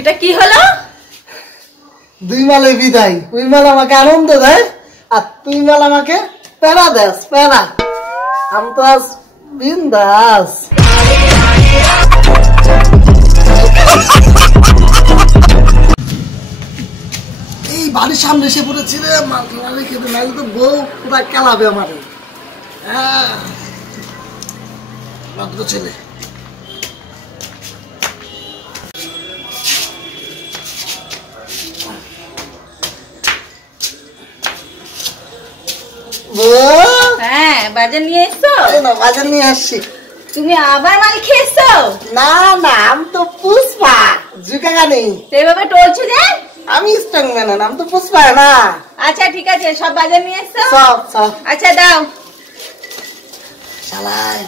এটা কি হলো? দুই মালে বিদায়। ওই মাল আমাকে আনন্দ দেয় আর তুই মাল আমাকে প্যারা দেস। প্যারা আমি তো আজ বিন্দাস। এই বাড়ির সামনে এসে পড়েছি রে, মাল খেতে নাই তো বউ পুরা কেলাবে আমার। হ্যাঁ ছেলে হ্যাঁ, বাজার নিয়ে এসছো? না, বাজার নিয়ে আসছি। তুমি আবার মাল খেয়েছো? না না, আমি তো পুষ্পা ঝুঁকা নেই। সেভাবে টলছো যে? আমি স্ট্রং ম্যান, আমি তো পুষ্পা না। আচ্ছা ঠিক আছে, সব বাজার নিয়ে এসছো? সব সব। আচ্ছা দাও। শালাই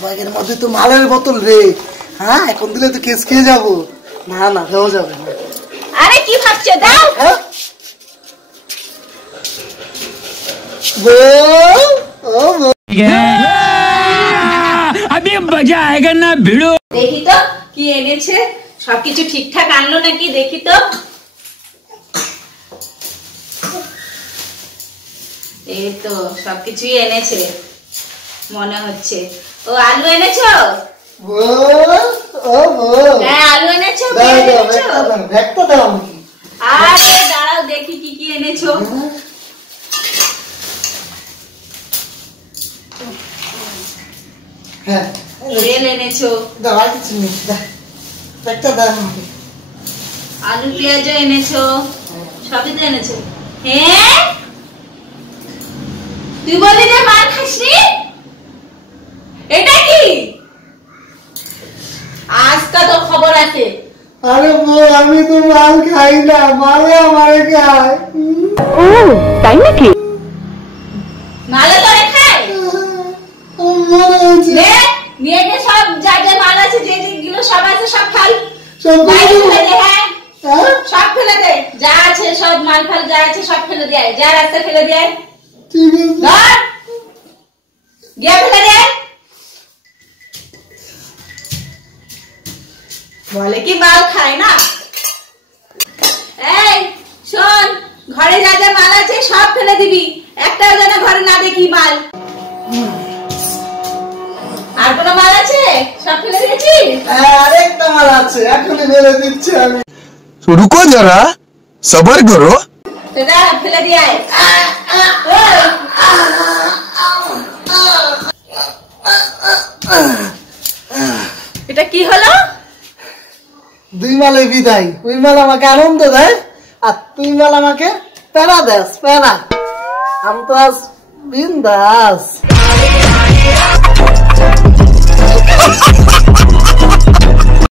ব্যাগের মধ্যে তো মালের বোতল রে। হ্যাঁ, এখন দিলে তো কেস খেয়ে যাবো। না না, দেওয়া যাবে না। আরে কি ভাবছো, দাও। अभी मजा आएगा ना भिड़ो। দেখি তো কি এনেছে, সবকিছু ঠিকঠাক আনলো নাকি দেখি তো। এই তো সবকিছুই এনেছে মনে হচ্ছে। ও আলু এনেছো? হ্যাঁ আলু এনেছো। আরে দাঁড়াও দেখি কি কি এনেছো। তেল এনেছো, আলু পেঁয়াজ এনেছো, সবই তো এনেছো। হ্যাঁ তুই বলি যে মাল খাসনি, এটা কি? আজকা তো খবর আছে। আরে বউ, আমি তো মাল খাই না, মালে আমারে খায়। ও তাই নাকি? মালে তোরে খায়? নিয়ে গে সব যা যা মাল আছে, যে যেগুলো সব আছে সব খাই। সব ফেলে দে। হ্যাঁ সব ফেলে দে, যা আছে সব মাল ফাল যা আছে সব ফেলে দে, যা রাস্তা ফেলে দে। ঠিক আছে ধর গিয়ে ফেলে দে। বলে কি মাল খায় না। এই শোন, ঘরে যা যা মাল আছে সব ফেলে দিবি, একটাও যেন ঘরে না দেখি মাল। আর কোনো মাল আছে? সব ফেলে দিয়েছিস? আরেকটা মাল আছে, এখনই ফেলে দিচ্ছি আমি। रुको जरा सबर करो। যা ফেলে দিয়ে আয়। এটা কি হলো? দুই মালে বিদায়। ওই মাল আমাকে আনন্দ দেয় আর তুই মাল আমাকে প্যারা দেস। প্যারা আমি তো আজ বিন্দাস।